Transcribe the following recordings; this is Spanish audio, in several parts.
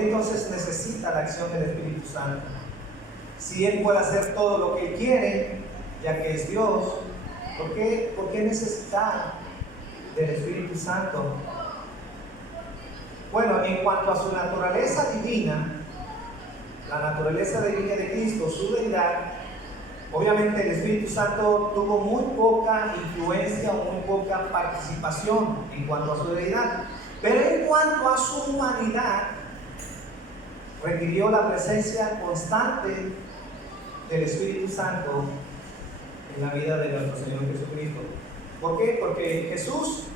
qué entonces necesita la acción del Espíritu Santo? Si Él puede hacer todo lo que Él quiere, ya que es Dios, ¿por qué necesita del Espíritu Santo? Bueno, en cuanto a su naturaleza divina, la naturaleza divina de Cristo, su deidad, obviamente el Espíritu Santo tuvo muy poca influencia o muy poca participación en cuanto a su deidad. Pero en cuanto a su humanidad, requirió la presencia constante del Espíritu Santo en la vida de nuestro Señor Jesucristo. ¿Por qué? Porque Jesús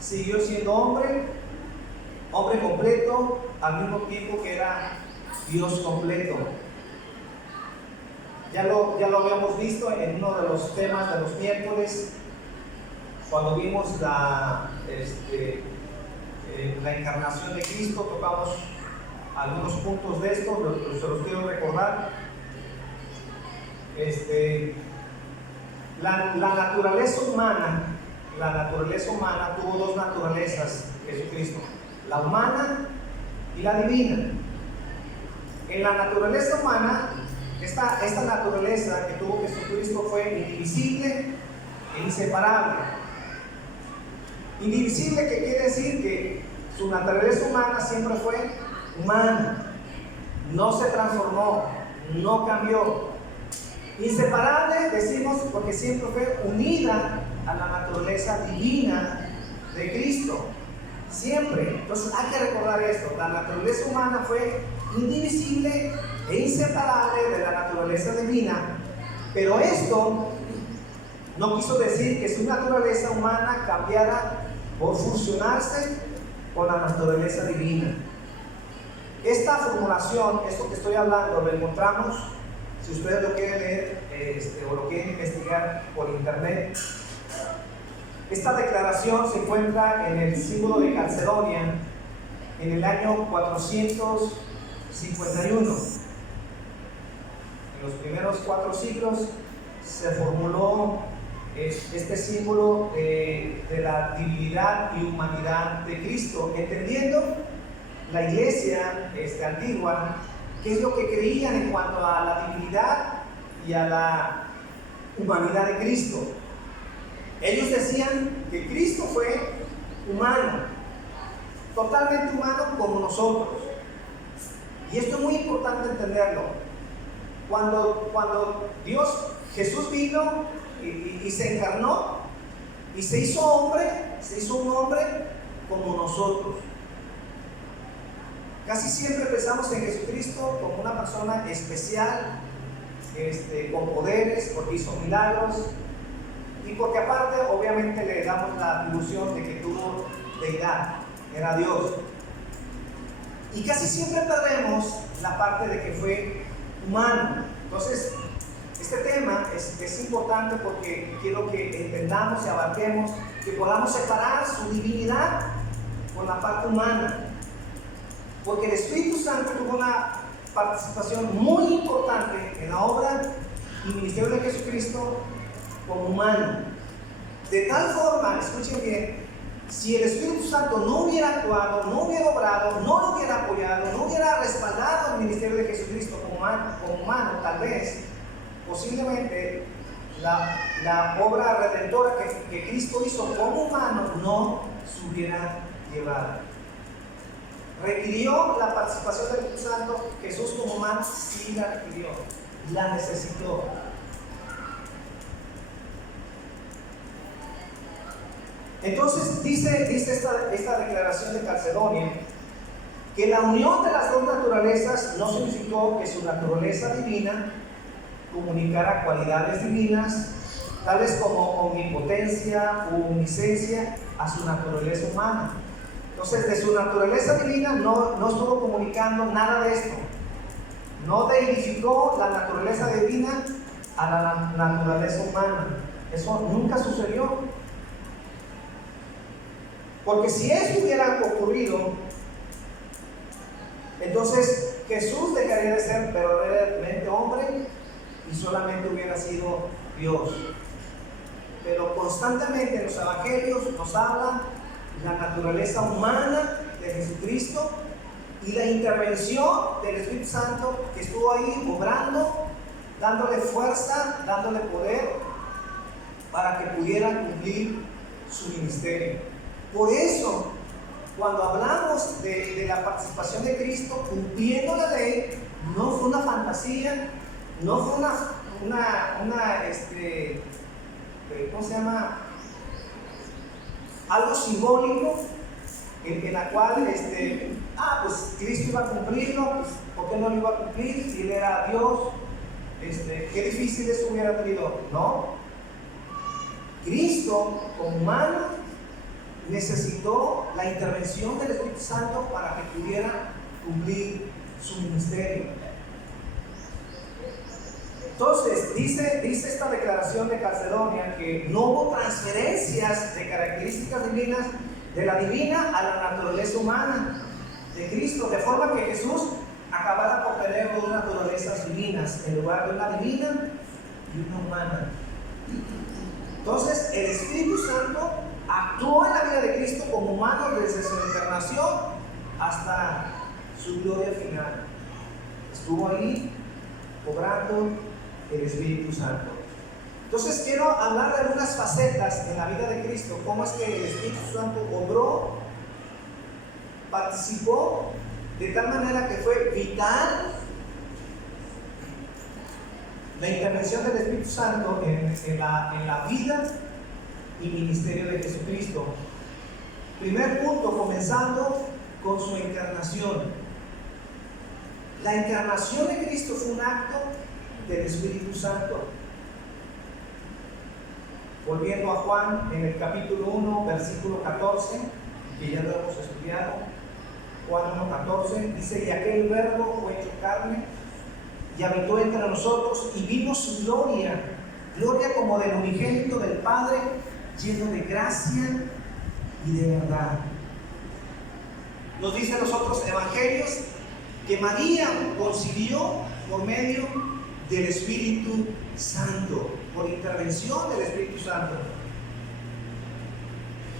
siguió siendo hombre completo, al mismo tiempo que era Dios completo. Ya lo habíamos visto en uno de los temas de los miércoles, cuando vimos la encarnación de Cristo. Tocamos algunos puntos de esto, se los quiero recordar. La naturaleza humana tuvo dos naturalezas en Jesucristo: la humana y la divina. En la naturaleza humana, esta naturaleza que tuvo Jesucristo fue indivisible e inseparable. Indivisible, que quiere decir que su naturaleza humana siempre fue humana, no se transformó, no cambió. Inseparable, decimos, porque siempre fue unida a la naturaleza divina de Cristo, siempre. Entonces hay que recordar esto: la naturaleza humana fue indivisible e inseparable de la naturaleza divina, pero esto no quiso decir que su naturaleza humana cambiara por fusionarse con la naturaleza divina. Esta formulación, esto que estoy hablando, lo encontramos, si ustedes lo quieren leer o lo quieren investigar por internet. Esta declaración se encuentra en el símbolo de Calcedonia en el año 451. En los primeros 4 siglos se formuló este símbolo de la divinidad y humanidad de Cristo, entendiendo la iglesia antigua qué es lo que creían en cuanto a la divinidad y a la humanidad de Cristo. Ellos decían que Cristo fue humano, totalmente humano como nosotros. Y esto es muy importante entenderlo. Cuando Jesús vino y se encarnó y se hizo un hombre como nosotros. Casi siempre pensamos en Jesucristo como una persona especial, con poderes, porque hizo milagros y porque aparte obviamente le damos la atribución de que tuvo deidad, era Dios. Y casi siempre perdemos la parte de que fue humano. Entonces, este tema es importante porque quiero que entendamos y abarquemos, que podamos separar su divinidad con la parte humana. Porque el Espíritu Santo tuvo una participación muy importante en la obra y ministerio de Jesucristo como humano. De tal forma, escuchen bien, si el Espíritu Santo no hubiera actuado, no hubiera obrado, no lo hubiera apoyado, no hubiera respaldado el ministerio de Jesucristo como humano, tal vez, posiblemente la obra redentora que Cristo hizo como humano no se hubiera llevado. ¿Requirió la participación del Espíritu Santo Jesús como humano? Sí, la requirió, la necesitó. Entonces dice esta declaración de Calcedonia que la unión de las dos naturalezas no significó que su naturaleza divina comunicara cualidades divinas, tales como omnipotencia u omnisciencia, a su naturaleza humana. Entonces, de su naturaleza divina no estuvo comunicando nada de esto. No deificó la naturaleza divina a la naturaleza humana. Eso nunca sucedió. Porque si eso hubiera ocurrido, entonces Jesús dejaría de ser verdaderamente hombre y solamente hubiera sido Dios. Pero constantemente en los evangelios nos hablan la naturaleza humana de Jesucristo y la intervención del Espíritu Santo que estuvo ahí obrando, dándole fuerza, dándole poder para que pudiera cumplir su ministerio. Por eso, cuando hablamos de la participación de Cristo cumpliendo la ley, no fue una fantasía, no fue ¿cómo se llama? Algo simbólico en la cual, pues Cristo iba a cumplirlo, pues ¿por qué no lo iba a cumplir? Si Él era Dios, qué difícil eso hubiera tenido. No. Cristo, como humano, necesitó la intervención del Espíritu Santo para que pudiera cumplir su ministerio. Entonces, dice esta declaración de Calcedonia que no hubo transferencias de características divinas de la divina a la naturaleza humana de Cristo, de forma que Jesús acabara por tener dos naturalezas divinas en lugar de una divina y una humana. Entonces, el Espíritu Santo actuó en la vida de Cristo como humano desde su encarnación hasta su gloria final. Estuvo ahí obrando el Espíritu Santo. Entonces quiero hablar de algunas facetas en la vida de Cristo, cómo es que el Espíritu Santo obró, participó de tal manera que fue vital la intervención del Espíritu Santo en la vida y ministerio de Jesucristo. Primer punto, comenzando con su encarnación. La encarnación de Cristo fue un acto del Espíritu Santo. Volviendo a Juan en el capítulo 1, versículo 14, que ya lo hemos estudiado, Juan 1:14, dice: y aquel verbo fue hecho carne y habitó entre nosotros y vimos su gloria, gloria como del unigénito del Padre, lleno de gracia y de verdad. Nos dicen los otros evangelios que María concibió por medio del Espíritu Santo, por intervención del Espíritu Santo.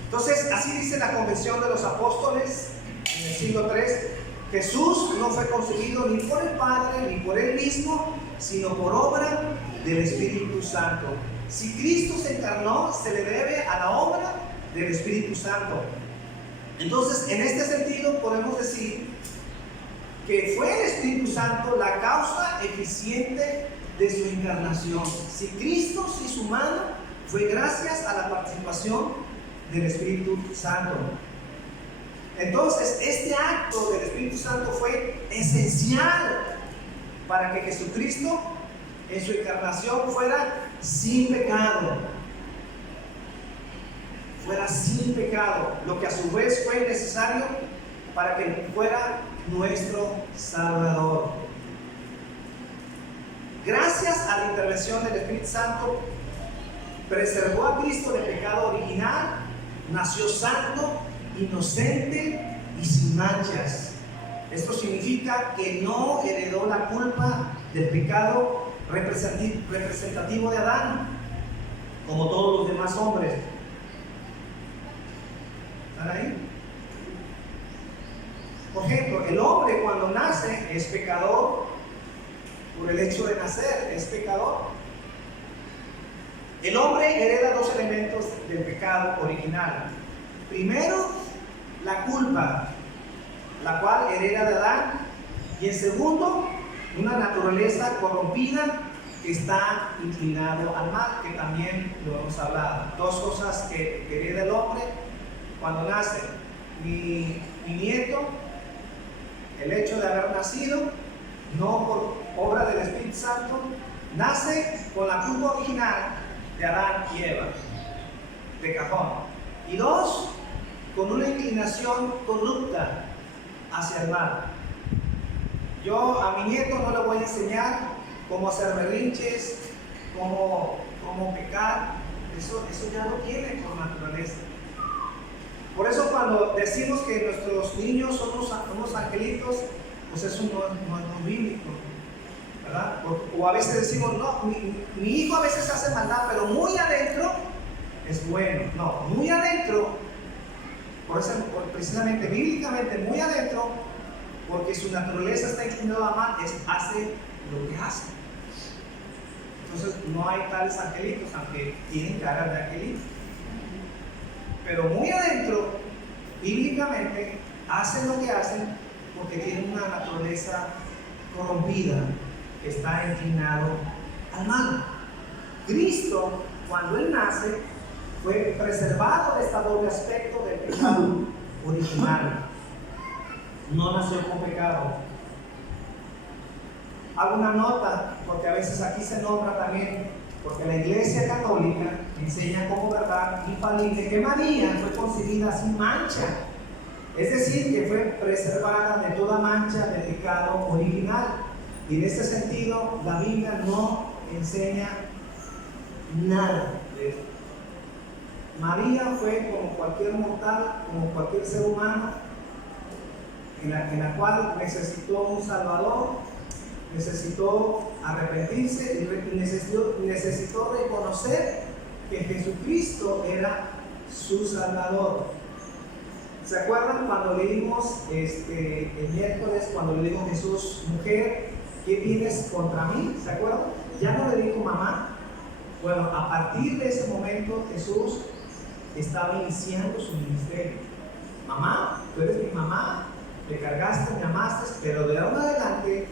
Entonces, así dice la Convención de los Apóstoles en el siglo III: Jesús no fue concebido ni por el Padre ni por Él mismo, sino por obra del Espíritu Santo. Si Cristo se encarnó, se le debe a la obra del Espíritu Santo. Entonces, en este sentido, podemos decir que fue el Espíritu Santo la causa eficiente de su encarnación. Si Cristo se hizo humano, fue gracias a la participación del Espíritu Santo. Entonces, este acto del Espíritu Santo fue esencial para que Jesucristo en su encarnación fuera sin pecado. Fuera sin pecado, lo que a su vez fue necesario para que fuera nuestro Salvador. Gracias a la intervención del Espíritu Santo, preservó a Cristo del pecado original, nació santo, inocente y sin manchas. Esto significa que no heredó la culpa del pecado representativo de Adán, como todos los demás hombres. ¿Están ahí? Por ejemplo, el hombre cuando nace es pecador por el hecho de nacer, es pecador. El hombre hereda dos elementos del pecado original. Primero, la culpa, la cual hereda de Adán, y en segundo, una naturaleza corrompida que está inclinado al mal, que también lo hemos hablado. Dos cosas que hereda el hombre cuando nace: mi nieto, el hecho de haber nacido no por obra del Espíritu Santo, nace con la culpa original de Adán y Eva, de cajón. Y dos, con una inclinación corrupta hacia el mal. Yo a mi nieto no le voy a enseñar cómo hacer berrinches, cómo pecar. Eso ya lo tiene por naturaleza. Por eso cuando decimos que nuestros niños son unos angelitos, pues eso no es bíblico, ¿verdad? O a veces decimos, no, mi hijo a veces hace maldad, pero muy adentro es bueno. No, muy adentro, precisamente bíblicamente muy adentro, porque su naturaleza está inclinada a mal, hace lo que hace. Entonces no hay tales angelitos, aunque tienen cara de angelitos. Pero muy adentro, bíblicamente, hacen lo que hacen porque tienen una naturaleza corrompida que está inclinado al mal. Cristo, cuando Él nace, fue preservado de este doble aspecto del pecado original. No nació con pecado. Hago una nota, porque a veces aquí se nombra también, porque la Iglesia Católica enseña como verdad infalible que María fue concebida sin mancha, es decir, que fue preservada de toda mancha del pecado original. Y en este sentido, la Biblia no enseña nada de esto. María fue como cualquier mortal, como cualquier ser humano, en la cual necesitó un Salvador, necesitó arrepentirse y necesitó reconocer que Jesucristo era su Salvador. ¿Se acuerdan cuando leímos el miércoles, cuando le dijo Jesús, mujer, ¿qué tienes contra mí? ¿Se acuerdan? Ya no le dijo mamá. Bueno, a partir de ese momento Jesús estaba iniciando su ministerio. Mamá, tú eres mi mamá, me cargaste, me amaste, pero de ahora en adelante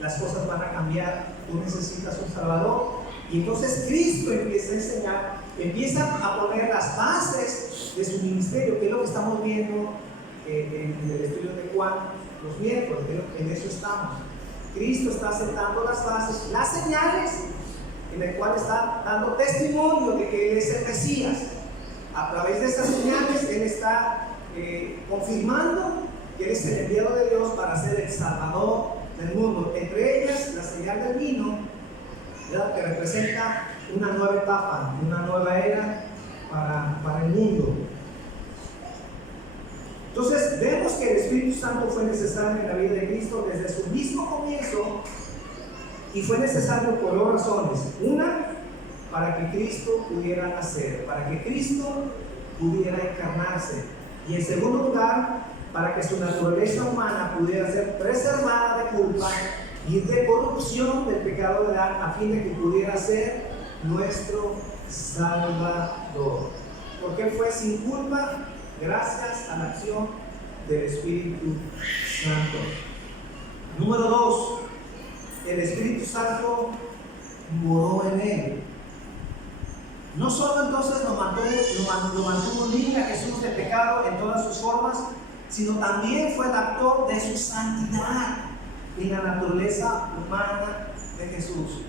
las cosas van a cambiar. Tú necesitas un Salvador. Y entonces Cristo empieza a enseñar, empieza a poner las bases de su ministerio, que es lo que estamos viendo en el estudio de Juan los miércoles. En eso estamos. Cristo está sentando las bases, las señales, en el cual está dando testimonio de que Él es el Mesías. A través de estas señales Él está confirmando que Él es el enviado de Dios para ser el Salvador del mundo. Entre ellas la señal del vino, ¿verdad?, que representa una nueva etapa, una nueva era para el mundo. Entonces vemos que el Espíritu Santo fue necesario en la vida de Cristo desde su mismo comienzo, y fue necesario por dos razones. Una, para que Cristo pudiera nacer, para que Cristo pudiera encarnarse, y en segundo lugar, para que su naturaleza humana pudiera ser preservada de culpa y de corrupción del pecado de Adán, a fin de que pudiera ser nuestro Salvador. ¿Por qué fue sin culpa? Gracias a la acción del Espíritu Santo. Número 2, el Espíritu Santo moró en Él. No solo entonces lo mantuvo libre a Jesús de pecado en todas sus formas, sino también fue el actor de su santidad en la naturaleza humana de Jesús.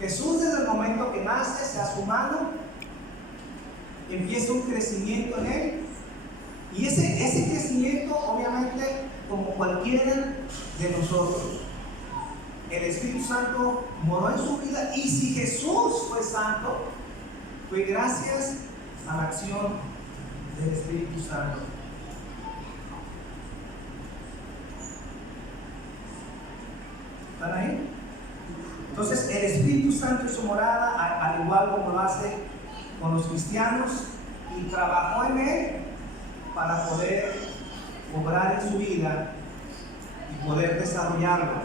Jesús, desde el momento que nace, se hace humano, empieza un crecimiento en Él, y ese crecimiento, obviamente, como cualquiera de nosotros. El Espíritu Santo moró en su vida, y si Jesús fue santo, fue gracias a la acción del Espíritu Santo. ¿Están ahí? Entonces el Espíritu Santo hizo morada, al igual como lo hace con los cristianos, y trabajó en Él para poder obrar en su vida y poder desarrollarlo.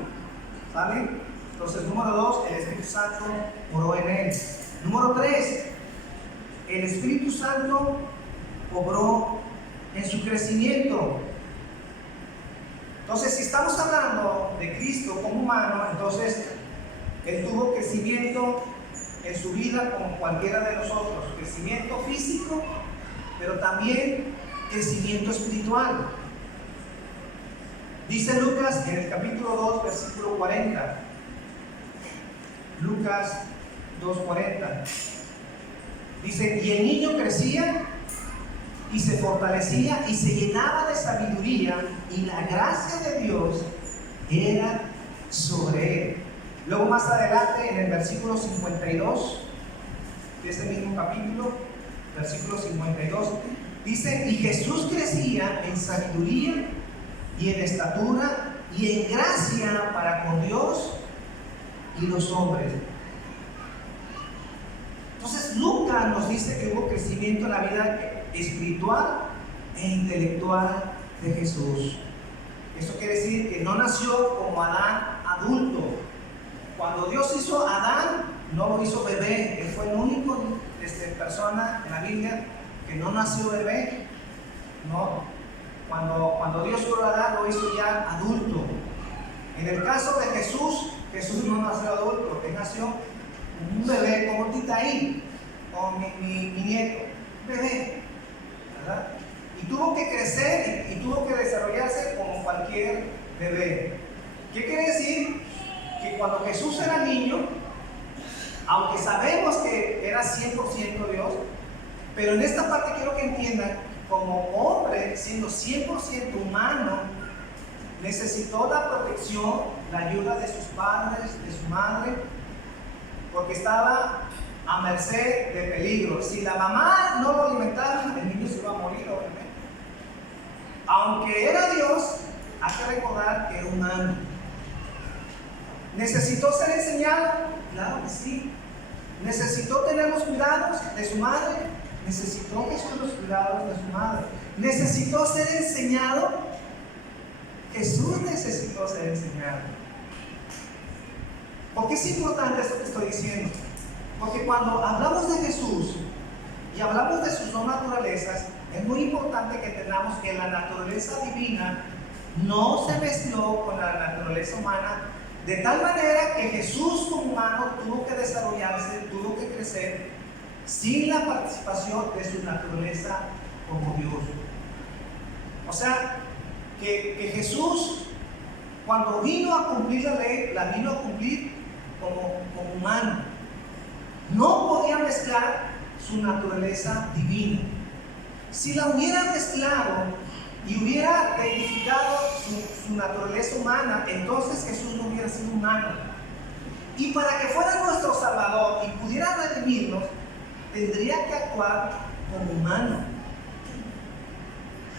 ¿Sale? Entonces, número 2, el Espíritu Santo moró en Él. Número 3, el Espíritu Santo obró en su crecimiento. Entonces, si estamos hablando de Cristo como humano, entonces Él tuvo crecimiento en su vida como cualquiera de nosotros. Crecimiento físico, pero también crecimiento espiritual. Dice Lucas en el capítulo 2, versículo 40. Lucas 2:40. Dice, y el niño crecía y se fortalecía y se llenaba de sabiduría, y la gracia de Dios era sobre él. Luego más adelante, en el versículo 52 de ese mismo capítulo, versículo 52, dice, y Jesús crecía en sabiduría y en estatura y en gracia para con Dios y los hombres. Entonces Lucas nos dice que hubo crecimiento en la vida espiritual e intelectual de Jesús. Eso quiere decir que no nació como Adán adulto. Cuando Dios hizo a Adán, no lo hizo bebé. Él fue el único persona en la Biblia que no nació bebé. No. Cuando Dios creó a Adán, lo hizo ya adulto. En el caso de Jesús, Jesús no nació adulto. Él nació como un bebé, como Titaí, como mi nieto. Bebé, ¿verdad? Y tuvo que crecer y tuvo que desarrollarse como cualquier bebé. ¿Qué quiere decir? Que cuando Jesús era niño, aunque sabemos que era 100% Dios, pero en esta parte quiero que entiendan, como hombre, siendo 100% humano, necesitó la protección, la ayuda de sus padres, de su madre, porque estaba a merced de peligro. Si la mamá no lo alimentaba, el niño se iba a morir, obviamente. Aunque era Dios, hay que recordar que era humano. ¿Necesitó ser enseñado? Claro que sí. ¿Necesitó tener los cuidados de su madre? Necesitó Jesús los cuidados de su madre. ¿Necesitó ser enseñado? Jesús necesitó ser enseñado. ¿Por qué es importante esto que estoy diciendo? Porque cuando hablamos de Jesús y hablamos de sus dos naturalezas, es muy importante que entendamos que la naturaleza divina no se mezcló con la naturaleza humana, de tal manera que Jesús como humano tuvo que desarrollarse, tuvo que crecer sin la participación de su naturaleza como Dios. O sea, que Jesús, cuando vino a cumplir la ley, la vino a cumplir como humano. No podía mezclar su naturaleza divina. Si la hubiera mezclado y hubiera identificado su naturaleza humana, entonces Jesús no hubiera sido humano. Y para que fuera nuestro Salvador y pudiera redimirnos, tendría que actuar como humano.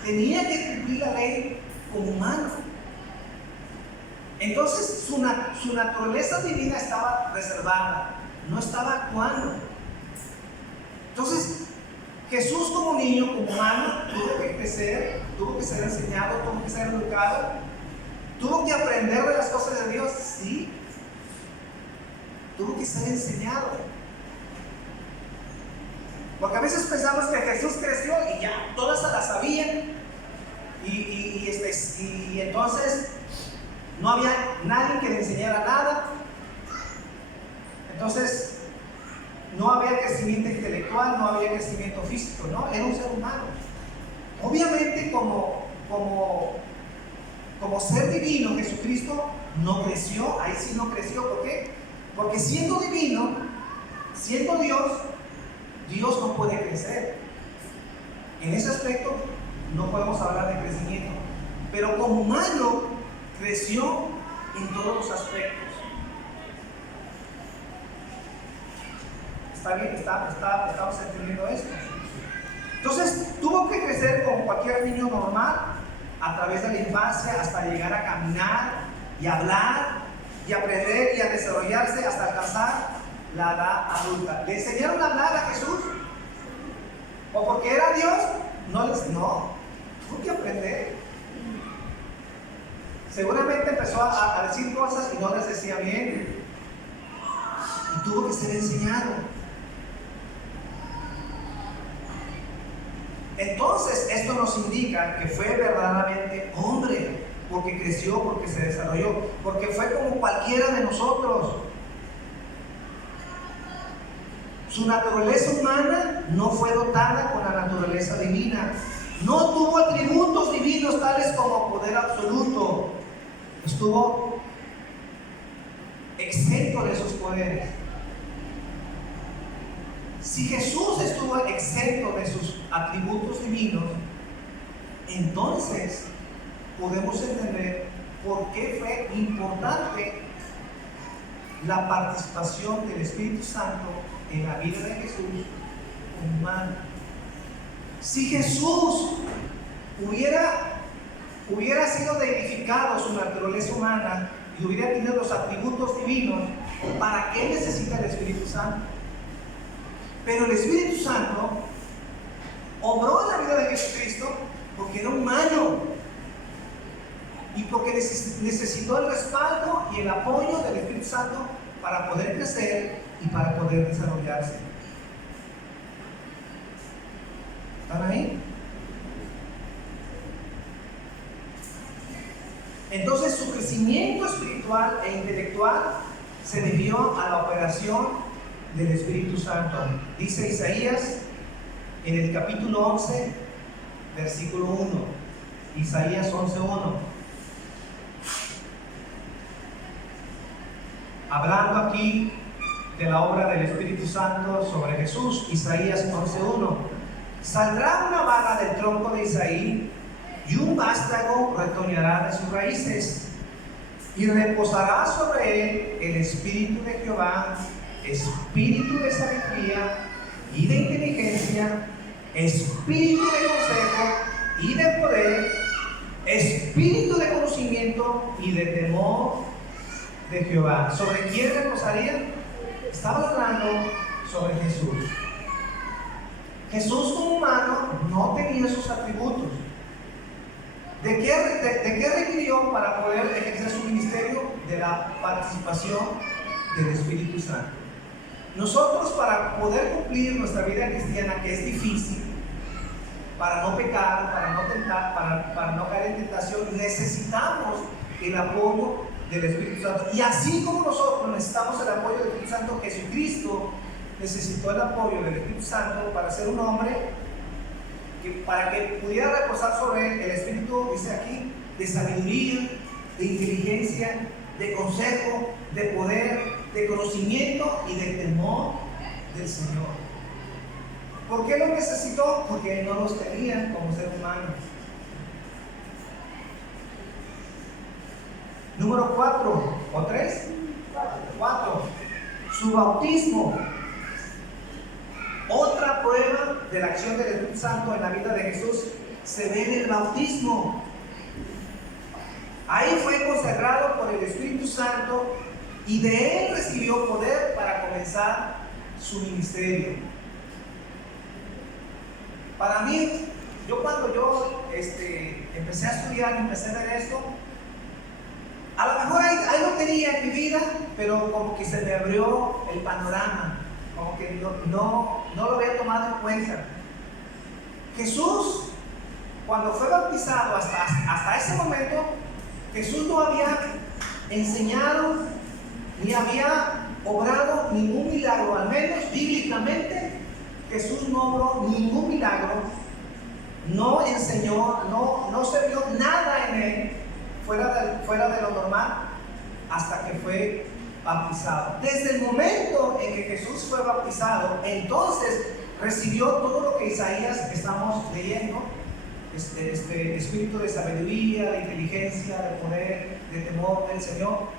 Tenía que cumplir la ley como humano. Entonces su naturaleza divina estaba reservada, no estaba actuando. Entonces Jesús como niño, como humano, tuvo que crecer, tuvo que ser enseñado, tuvo que ser educado, tuvo que aprender de las cosas de Dios, sí, tuvo que ser enseñado. Porque a veces pensamos que Jesús creció y ya todas se las sabían y entonces no había nadie que le enseñara nada. Entonces no había crecimiento intelectual, no había crecimiento físico, ¿no? Era un ser humano. Obviamente como ser divino, Jesucristo no creció, ahí sí no creció. ¿Por qué? Porque siendo divino, siendo Dios, Dios no puede crecer. En ese aspecto no podemos hablar de crecimiento. Pero como humano creció en todos los aspectos. ¿Está bien? ¿Estamos entendiendo esto? Entonces, tuvo que crecer como cualquier niño normal, a través de la infancia, hasta llegar a caminar y hablar y aprender y a desarrollarse hasta alcanzar la edad adulta. ¿Le enseñaron a hablar a Jesús? ¿O porque era Dios? No, tuvo que aprender. Seguramente empezó a decir cosas y no las decía bien. Y tuvo que ser enseñado. Entonces, esto nos indica que fue verdaderamente hombre, porque creció, porque se desarrolló, porque fue como cualquiera de nosotros. Su naturaleza humana no fue dotada con la naturaleza divina. No tuvo atributos divinos tales como poder absoluto. Estuvo exento de esos poderes. Si Jesús estuvo exento de sus atributos divinos, entonces podemos entender por qué fue importante la participación del Espíritu Santo en la vida de Jesús como humano. Si Jesús hubiera sido deificado su naturaleza humana y hubiera tenido los atributos divinos, ¿para qué necesita el Espíritu Santo? Pero el Espíritu Santo obró en la vida de Jesucristo porque era humano. y porque necesitó el respaldo y el apoyo del Espíritu Santo para poder crecer y para poder desarrollarse. ¿Están ahí? Entonces su crecimiento espiritual e intelectual se debió a la operación del Espíritu Santo. Dice Isaías en el capítulo 11, versículo 1. Isaías 11:1. Hablando aquí de la obra del Espíritu Santo sobre Jesús, Isaías 11:1. Saldrá una vara del tronco de Isaí, y un vástago retoñará de sus raíces, y reposará sobre él el Espíritu de Jehová, Espíritu de sabiduría y de inteligencia, Espíritu de consejo y de poder, Espíritu de conocimiento y de temor de Jehová. ¿Sobre quién reposaría? Estaba hablando sobre Jesús. Jesús como humano no tenía esos atributos. ¿De qué requirió para poder ejercer su ministerio? De la participación del Espíritu Santo. Nosotros, para poder cumplir nuestra vida cristiana, que es difícil, para no pecar, para no tentar, para no caer en tentación, necesitamos el apoyo del Espíritu Santo. Y así como nosotros necesitamos el apoyo del Espíritu Santo, Jesucristo necesitó el apoyo del Espíritu Santo para ser un hombre, para que pudiera reposar sobre él el Espíritu, dice aquí, de sabiduría, de inteligencia, de consejo, de poder, de conocimiento y de temor del Señor. ¿Por qué lo necesitó? Porque él no los tenía como ser humano. Número 4 o 3. 4. Su bautismo. Otra prueba de la acción del Espíritu Santo en la vida de Jesús se ve en el bautismo. Ahí fue consagrado por el Espíritu Santo y de él recibió poder para comenzar su ministerio. Para mí, cuando yo empecé a estudiar, empecé a ver esto, a lo mejor ahí lo tenía en mi vida, pero como que se me abrió el panorama, como que no lo había tomado en cuenta. Jesús, cuando fue bautizado, hasta ese momento, Jesús no había enseñado ni había obrado ningún milagro, al menos bíblicamente. Jesús no obró ningún milagro, no enseñó, no se vio nada en él fuera de lo normal hasta que fue bautizado. Desde el momento en que Jesús fue bautizado, entonces recibió todo lo que Isaías estamos leyendo, espíritu de sabiduría, de inteligencia, de poder, de temor del Señor.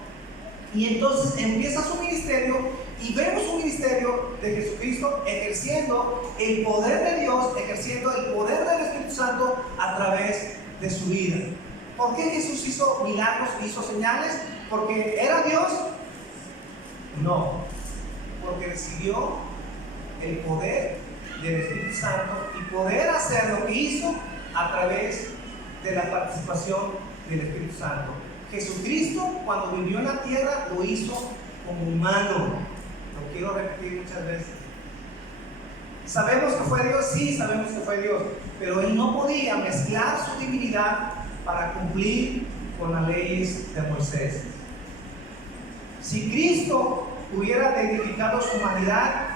Y entonces empieza su ministerio y vemos un ministerio de Jesucristo ejerciendo el poder de Dios, ejerciendo el poder del Espíritu Santo a través de su vida. ¿Por qué Jesús hizo milagros, hizo señales? ¿Porque era Dios? No, porque recibió el poder del Espíritu Santo y poder hacer lo que hizo a través de la participación del Espíritu Santo. Jesucristo, cuando vivió en la tierra, lo hizo como humano. Lo quiero repetir muchas veces. ¿Sabemos que fue Dios? Sí, sabemos que fue Dios, pero él no podía mezclar su divinidad para cumplir con las leyes de Moisés. Si Cristo hubiera dignificado su humanidad,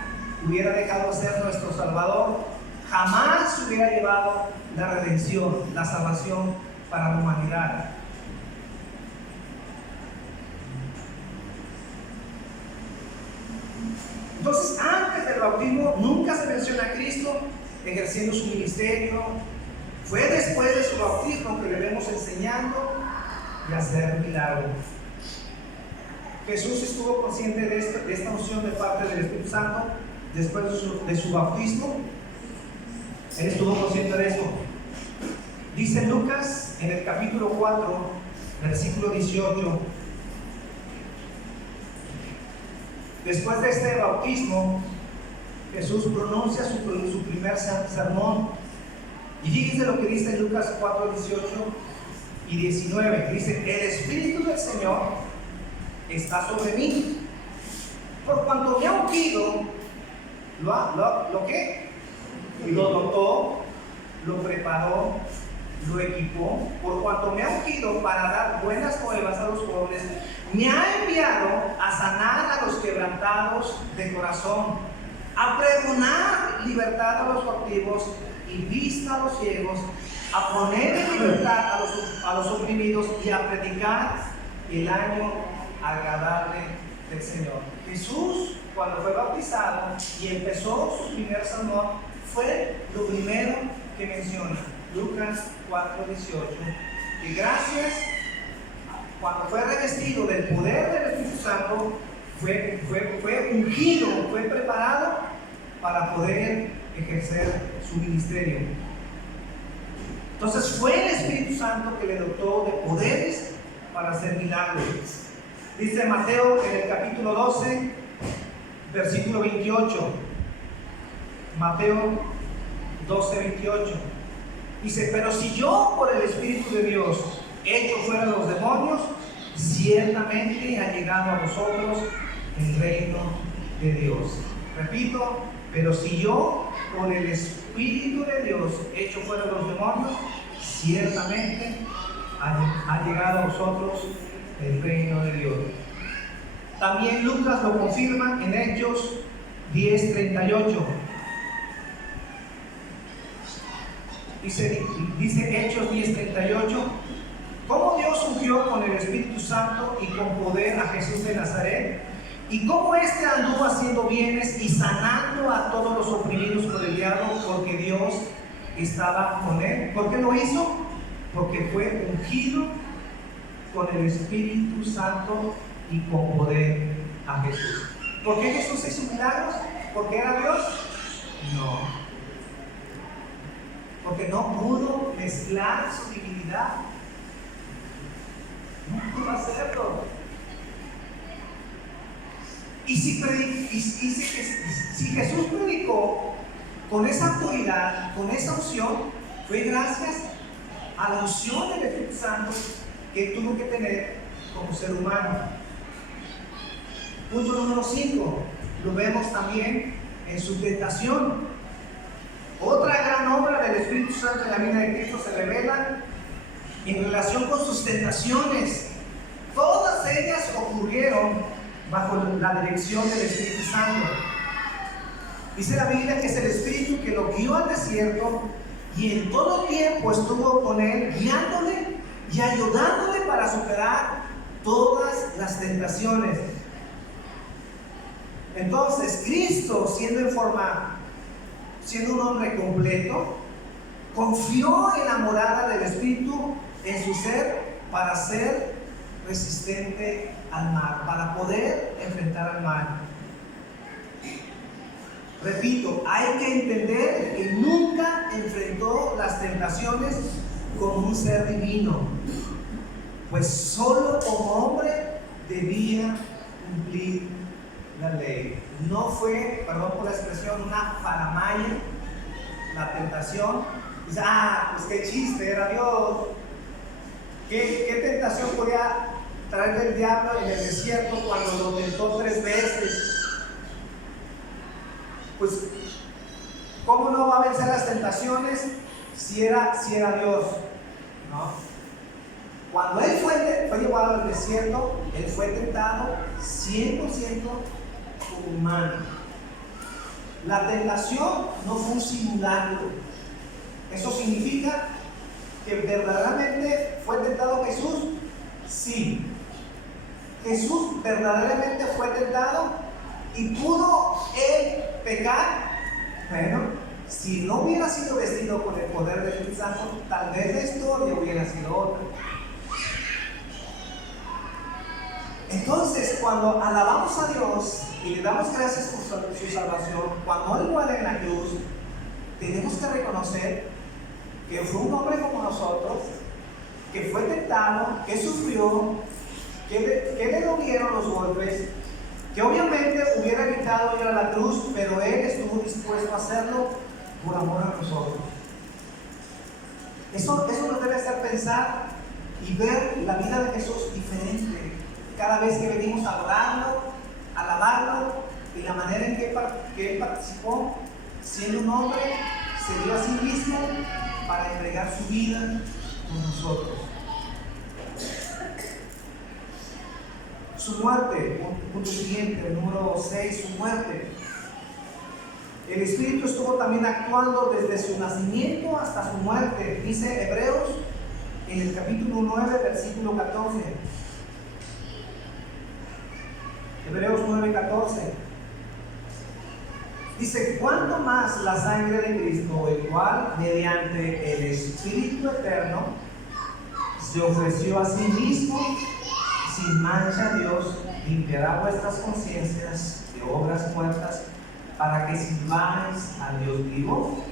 hubiera dejado de ser nuestro Salvador, jamás se hubiera llevado la redención, la salvación para la humanidad. Entonces, antes del bautismo nunca se menciona a Cristo ejerciendo su ministerio. Fue después de su bautismo que le vemos enseñando y hacer milagros. Jesús estuvo consciente de esta unción de parte del Espíritu Santo después de su bautismo. Él estuvo consciente de eso. Dice Lucas en el capítulo 4, versículo 18. Después de este bautismo, Jesús pronuncia su primer sermón. Y fíjense lo que dice en Lucas 4:18. y 19. Dice: el Espíritu del Señor está sobre mí, por cuanto me ha ungido. ¿Lo qué? Lo dotó, lo preparó, lo equipó, por cuanto me ha ungido para dar buenas nuevas a los pobres, me ha enviado a sanar a los quebrantados de corazón, a pregonar libertad a los cautivos y vista a los ciegos, a poner en libertad a los oprimidos y a predicar el año agradable del Señor. Jesús, cuando fue bautizado y empezó su primer sermón, fue lo primero que menciona. Lucas 4:18, que gracias, cuando fue revestido del poder del Espíritu Santo, fue ungido, fue preparado para poder ejercer su ministerio. Entonces fue el Espíritu Santo que le dotó de poderes para hacer milagros. Dice Mateo en el capítulo 12, versículo 28. Mateo 12:28. Dice: pero si yo por el Espíritu de Dios echo fuera los demonios, ciertamente ha llegado a vosotros el reino de Dios. Repito: pero si yo por el Espíritu de Dios echo fuera los demonios, ciertamente ha llegado a vosotros el reino de Dios. También Lucas lo confirma en Hechos 10:38. Dice Hechos 10:38: cómo Dios ungió con el Espíritu Santo y con poder a Jesús de Nazaret, y cómo éste anduvo haciendo bienes y sanando a todos los oprimidos por el diablo, porque Dios estaba con él. ¿Por qué lo hizo? Porque fue ungido con el Espíritu Santo y con poder a Jesús. ¿Por qué Jesús hizo milagros? ¿Porque era Dios? No. Porque no pudo mezclar su divinidad. No pudo hacerlo. Y si Jesús predicó con esa autoridad, con esa unción, fue gracias a la unción del Espíritu Santo que tuvo que tener como ser humano. Punto número 5. Lo vemos también en su tentación. Otra gran obra del Espíritu Santo en la vida de Cristo se revela en relación con sus tentaciones. Todas ellas ocurrieron bajo la dirección del Espíritu Santo. Dice la Biblia que es el Espíritu que lo guió al desierto y en todo tiempo estuvo con él, guiándole y ayudándole para superar todas las tentaciones. Entonces, Cristo, siendo un hombre completo, confió en la morada del Espíritu en su ser para ser resistente al mal, para poder enfrentar al mal. Repito, hay que entender que nunca enfrentó las tentaciones como un ser divino, pues solo como hombre debía cumplir la ley. No fue, perdón por la expresión, una faramaya la tentación. Dice: pues qué chiste, era Dios. ¿Qué tentación podía traer el diablo en el desierto cuando lo tentó 3 veces? Pues, ¿cómo no va a vencer las tentaciones si era Dios? ¿No? Cuando él fue llevado al desierto, él fue tentado 100% humano. La tentación no fue un simulacro. Eso significa que verdaderamente fue tentado Jesús. Sí, Jesús verdaderamente fue tentado y pudo él pecar. Bueno, si no hubiera sido vestido con el poder del Espíritu Santo, tal vez la historia hubiera sido otra. Entonces, cuando alabamos a Dios y le damos gracias por su salvación, cuando Él muere en la cruz, tenemos que reconocer que fue un hombre como nosotros, que fue tentado, que sufrió, que le dolieron los golpes, que obviamente hubiera evitado ir a la cruz, pero Él estuvo dispuesto a hacerlo por amor a nosotros. Eso nos debe hacer pensar y ver la vida de Jesús diferente cada vez que venimos a adorarlo, a alabarlo, y la manera en que Él participó, siendo un hombre, se dio a sí mismo para entregar su vida por nosotros. Su muerte, punto siguiente, el número 6, su muerte. El Espíritu estuvo también actuando desde su nacimiento hasta su muerte, dice Hebreos en el capítulo 9, versículo 14. Hebreos 9, 14. Dice: ¿cuánto más la sangre de Cristo, el cual mediante el Espíritu eterno se ofreció a sí mismo sin mancha a Dios, limpiará vuestras conciencias de obras muertas para que sirváis a Dios vivo?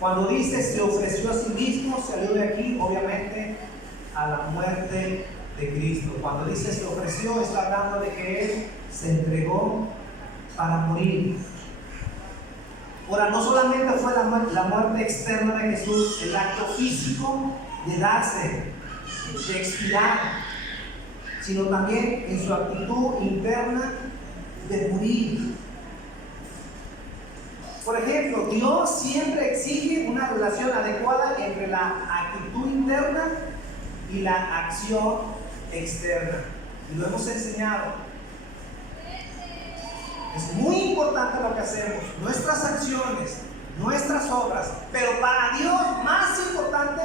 Cuando dice se ofreció a sí mismo, se alude aquí obviamente a la muerte de Cristo. Cuando dice se ofreció, está hablando de que Él se entregó para morir. Ahora, no solamente fue la muerte externa de Jesús, el acto físico de darse, de expirar, sino también en su actitud interna de morir. Por ejemplo, Dios siempre exige una relación adecuada entre la actitud interna y la acción externa. Y lo hemos enseñado. Es muy importante lo que hacemos, nuestras acciones, nuestras obras, pero para Dios más importante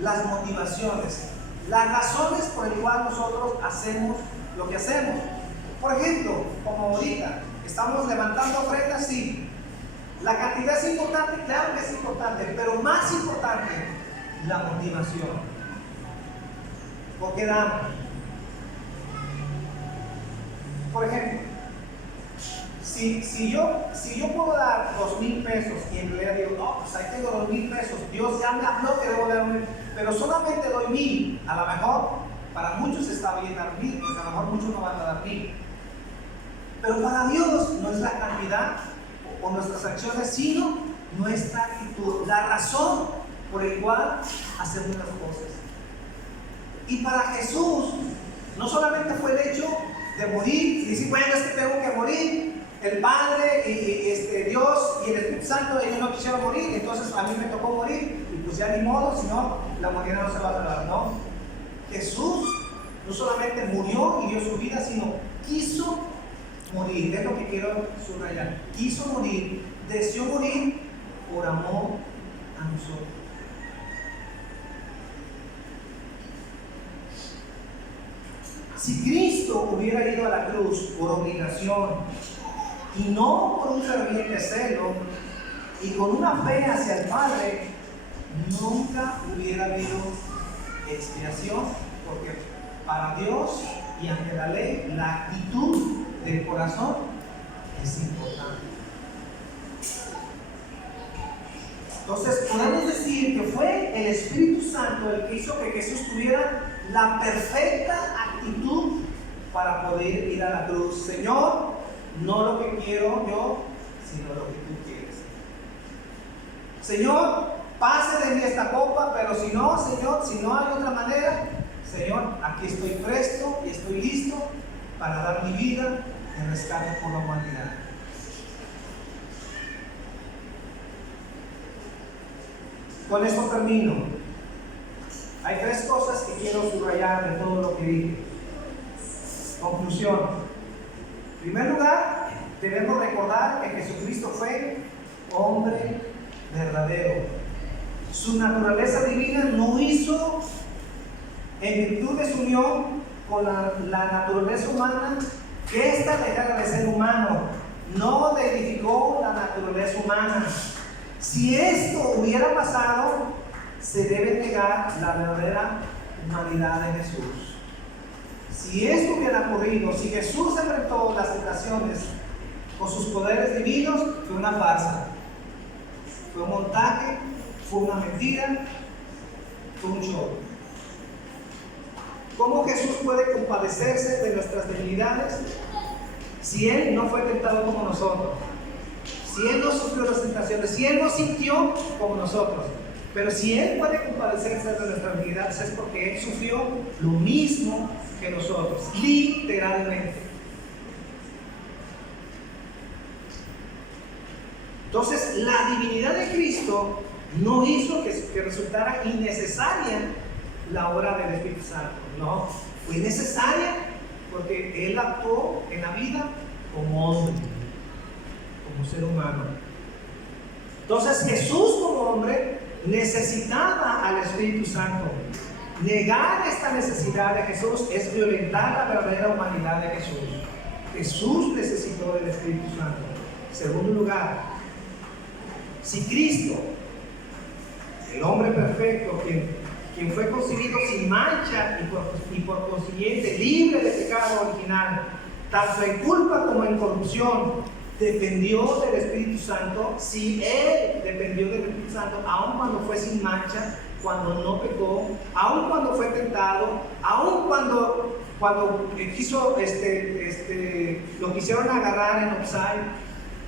las motivaciones, las razones por las cuales nosotros hacemos lo que hacemos. Por ejemplo, como ahorita, estamos levantando ofrendas, sí. La cantidad es importante, claro que es importante, pero más importante, la motivación. ¿Por qué damos? Por ejemplo, si yo puedo dar 2,000 pesos y en realidad digo, no, pues ahí tengo 2,000 pesos, Dios ya me habló que debo dar 1,000, pero solamente doy 1,000, a lo mejor para muchos está bien dar 1,000, porque a lo mejor muchos no van a dar 1,000. Pero para Dios no es la cantidad o nuestras acciones, sino nuestra actitud, la razón por la cual hacemos las cosas. Y para Jesús, no solamente fue el hecho de morir y decir, bueno, es que tengo que morir, el Padre y Dios y el Espíritu Santo, ellos no quisieron morir, entonces a mí me tocó morir, y pues ya ni modo, si no, la humanidad no se va a salvar, ¿no? Jesús no solamente murió y dio su vida, sino quiso morir, es lo que quiero subrayar, quiso morir, deseó morir por amor a nosotros. Si Cristo hubiera ido a la cruz por obligación y no por un ferviente celo y con una fe hacia el Padre, nunca hubiera habido expiación, porque para Dios y ante la ley la actitud del corazón es importante. Entonces podemos decir que fue el Espíritu Santo el que hizo que Jesús tuviera la perfecta actitud para poder ir a la cruz. Señor, no lo que quiero yo, sino lo que tú quieres. Señor, pase de mí esta copa, pero si no, Señor, si no hay otra manera, Señor, aquí estoy presto y estoy listo para dar mi vida en rescate por la humanidad. Con esto termino. Hay 3 cosas que quiero subrayar de todo lo que dije. Conclusión. En primer lugar, debemos recordar que Jesucristo fue hombre verdadero. Su naturaleza divina no hizo, en virtud de su unión con la naturaleza humana, que ésta dejara de ser humano. No edificó la naturaleza humana. Si esto hubiera pasado, se debe negar la verdadera humanidad de Jesús. Si esto hubiera ocurrido, si Jesús enfrentó las tentaciones con sus poderes divinos, fue una farsa, fue un montaje, fue una mentira, fue un show. ¿Cómo Jesús puede compadecerse de nuestras debilidades si Él no fue tentado como nosotros? Si Él no sufrió las tentaciones, si Él no sintió como nosotros. Pero si Él puede compadecerse de nuestras vidas, es porque Él sufrió lo mismo que nosotros, literalmente. Entonces, la divinidad de Cristo no hizo que resultara innecesaria la obra del Espíritu Santo. No, fue necesaria porque Él actuó en la vida como hombre, como ser humano. Entonces, Jesús como hombre necesitaba al Espíritu Santo. Negar esta necesidad de Jesús es violentar la verdadera humanidad de Jesús. Jesús necesitó del Espíritu Santo. En segundo lugar, si Cristo, el hombre perfecto, quien fue concebido sin mancha y por consiguiente libre de pecado original, tanto en culpa como en corrupción, dependió del Espíritu Santo, si Él dependió del Espíritu Santo, aun cuando fue sin mancha, cuando no pecó, aun cuando fue tentado, aun cuando quiso, lo quisieron agarrar en offside,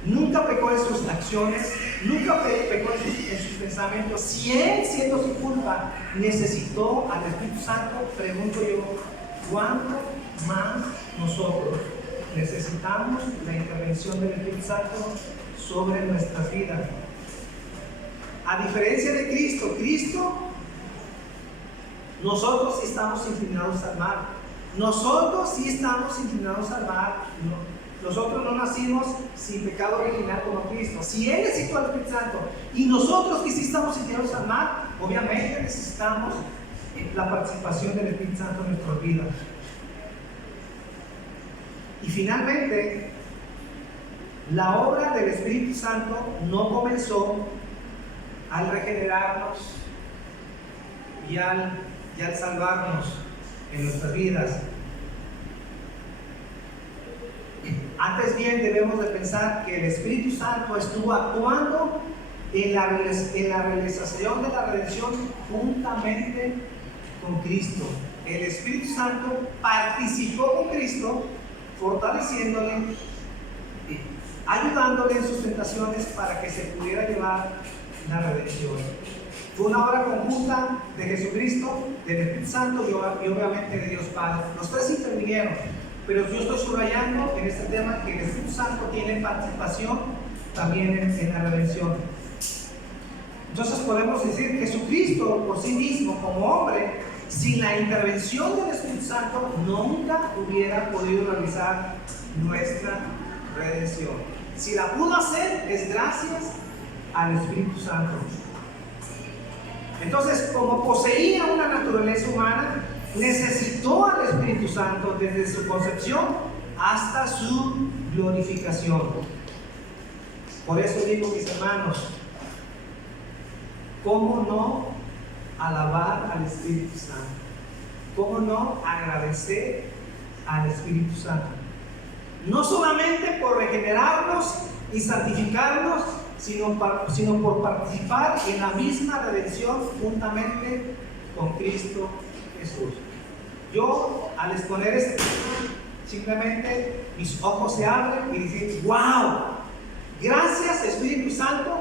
nunca pecó en sus acciones, nunca pecó en sus pensamientos. Si Él, siendo sin culpa, necesitó al Espíritu Santo, pregunto yo, ¿cuánto más nosotros necesitamos la intervención del Espíritu Santo sobre nuestras vidas? A diferencia de Cristo, nosotros sí estamos inclinados al mal. Nosotros sí estamos inclinados al mal. Nosotros no nacimos sin pecado original como Cristo. Si Él necesitó al Espíritu Santo y nosotros que sí estamos inclinados al mal, obviamente necesitamos la participación del Espíritu Santo en nuestras vidas. Y finalmente, la obra del Espíritu Santo no comenzó al regenerarnos y al salvarnos en nuestras vidas. Antes bien debemos de pensar que el Espíritu Santo estuvo actuando en la realización de la redención juntamente con Cristo. El Espíritu Santo participó con Cristo, fortaleciéndole, ayudándole en sus tentaciones para que se pudiera llevar la redención. Fue una obra conjunta de Jesucristo, del Espíritu Santo y obviamente de Dios Padre. Los tres intervinieron, pero yo estoy subrayando en este tema que el Espíritu Santo tiene participación también en la redención. Entonces podemos decir que Jesucristo por sí mismo como hombre, sin la intervención del Espíritu Santo, nunca hubiera podido realizar nuestra redención. Si la pudo hacer, es gracias al Espíritu Santo. Entonces, como poseía una naturaleza humana, necesitó al Espíritu Santo desde su concepción hasta su glorificación. Por eso digo, mis hermanos, ¿cómo no alabar al Espíritu Santo? ¿Cómo no agradecer al Espíritu Santo? No solamente por regenerarnos y santificarnos, sino por participar en la misma redención juntamente con Cristo Jesús. Yo, al exponer este tema, simplemente mis ojos se abren y dicen: ¡wow! Gracias, Espíritu Santo,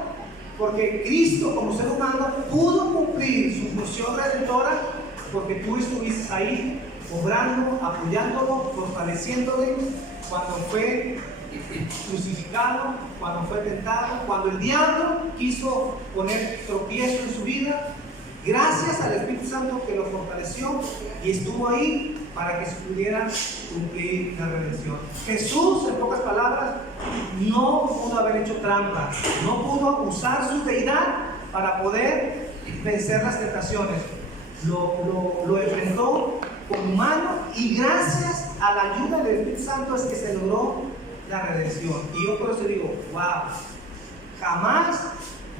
porque Cristo como ser humano pudo cumplir su función redentora, porque tú estuviste ahí obrando, apoyándolo, fortaleciéndole cuando fue crucificado, cuando fue tentado, cuando el diablo quiso poner tropiezo en su vida. Gracias al Espíritu Santo que lo fortaleció y estuvo ahí para que se pudiera cumplir la redención. Jesús, en pocas palabras, no pudo haber hecho trampa, no pudo usar su deidad para poder vencer las tentaciones. Lo enfrentó como humano y gracias a la ayuda del Espíritu Santo es que se logró la redención. Y yo por eso digo: wow, jamás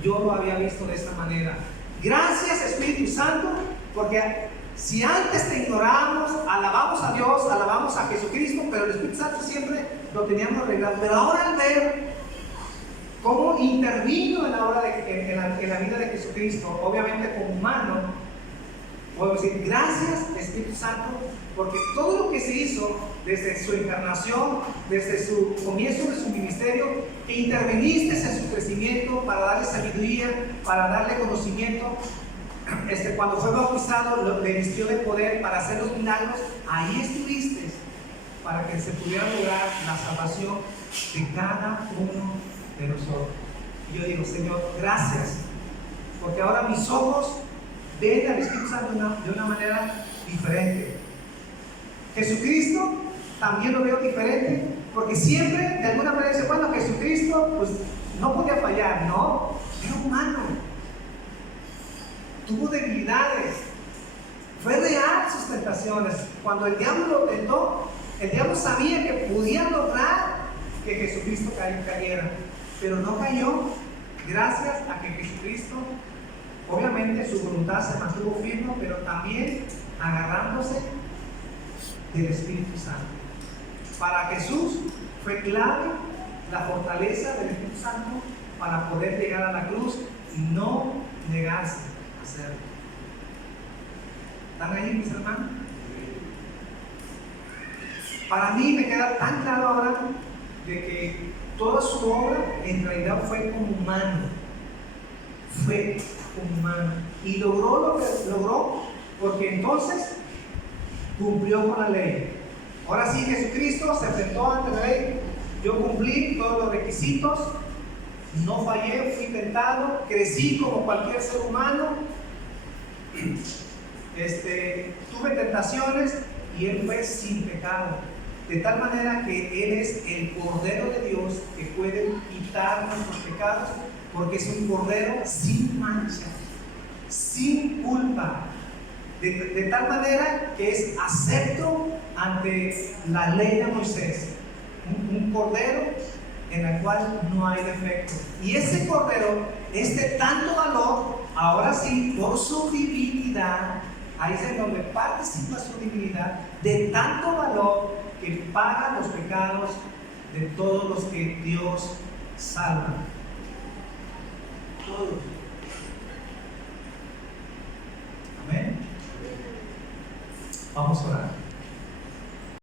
yo lo había visto de esta manera. Gracias, Espíritu Santo, porque si antes te ignoramos, alabamos a Dios, alabamos a Jesucristo, pero el Espíritu Santo siempre lo teníamos arreglado. Pero ahora al ver cómo intervino en la vida de Jesucristo, obviamente como humano, puedo decir: gracias, Espíritu Santo, porque todo lo que se hizo desde su encarnación, desde su comienzo de su ministerio, que interveniste en su crecimiento para darle sabiduría, para darle conocimiento. Cuando fue bautizado, le vistió de poder para hacer los milagros. Ahí estuviste para que se pudiera lograr la salvación de cada uno de nosotros. Y yo digo, Señor, gracias, porque ahora mis ojos ven al Espíritu Santo de una manera diferente. Jesucristo también lo veo diferente, porque siempre de alguna manera dice, bueno, Jesucristo pues no podía fallar, no, era humano, tuvo debilidades, fue real sus tentaciones. Cuando el diablo lo tentó, el diablo sabía que podía lograr que Jesucristo cayera, pero no cayó, gracias a que Jesucristo, obviamente su voluntad se mantuvo firme, pero también agarrándose del Espíritu Santo. Para Jesús fue clave la fortaleza del Espíritu Santo para poder llegar a la cruz y no negarse a hacerlo. ¿Están ahí, mis hermanos? Para mí me queda tan claro ahora de que toda su obra en realidad fue como humano. Fue como humano. Y logró lo que logró porque entonces cumplió con la ley. Ahora sí, Jesucristo se presentó ante la ley. Yo cumplí todos los requisitos, no fallé, fui tentado, crecí como cualquier ser humano, tuve tentaciones y Él fue sin pecado. De tal manera que Él es el Cordero de Dios que puede quitar nuestros pecados, porque es un Cordero sin mancha, sin culpa. De tal manera que es acepto ante la ley de Moisés, un cordero en el cual no hay defecto. Y ese cordero es de tanto valor, ahora sí, por su divinidad, ahí es donde participa su divinidad, de tanto valor que paga los pecados de todos los que Dios salva. Todos. Amén. Vamos a orar.